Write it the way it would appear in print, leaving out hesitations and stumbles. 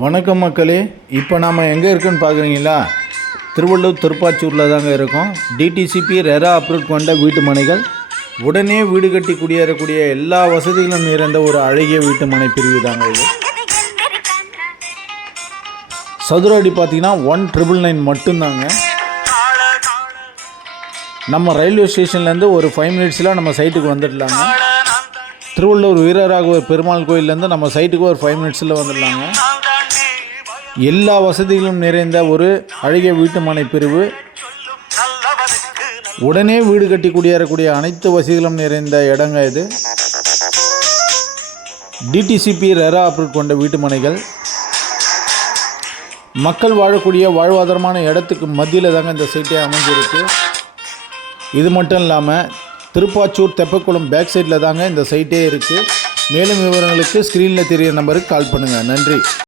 வணக்கம் மக்களே. இப்போ நாம் எங்கே இருக்குன்னு பார்க்குறீங்களா? திருவள்ளூர் திருப்பாச்சூரில் தாங்க இருக்கோம். டிடிசிபி ரெரா அப்ரூவ் கொண்ட வீட்டு மனைகள், உடனே வீடு கட்டி குடியேறக்கூடிய எல்லா வசதிகளும் நிறைந்த ஒரு அழகிய வீட்டு மனை பிரிவு தாங்க இது. சதுர அடி பார்த்தீங்கன்னா 1999 மட்டும்தாங்க. நம்ம ரயில்வே ஸ்டேஷன்லேருந்து ஒரு 5 மினிட்ஸில் நம்ம சைட்டுக்கு வந்துடலாங்க. திருவள்ளூர் வீரராகவர் பெருமாள் கோயிலேருந்து நம்ம சைட்டுக்கு ஒரு 5 மினிட்ஸில் வந்துடலாங்க. எல்லா வசதிகளும் நிறைந்த ஒரு அழகிய வீட்டு மனை பிரிவு, உடனே வீடு கட்டி குடியேறக்கூடிய அனைத்து வசதிகளும் நிறைந்த இடங்க இது. டிடிசிபி ரெரா அப்ரூவ் கொண்ட வீட்டு மனைகள், மக்கள் வாழக்கூடிய வாழ்வாதாரமான இடத்துக்கு மத்தியில் தாங்க இந்த சைட்டே அமைஞ்சிருக்கு. இது மட்டும் இல்லாமல் திருப்பாச்சூர் தெப்பக்குளம் பேக் சைடில் தாங்க இந்த சைட்டே இருக்குது. மேலும் விவரங்களுக்கு ஸ்க்ரீனில் தெரிகிற நம்பருக்கு கால் பண்ணுங்கள். நன்றி.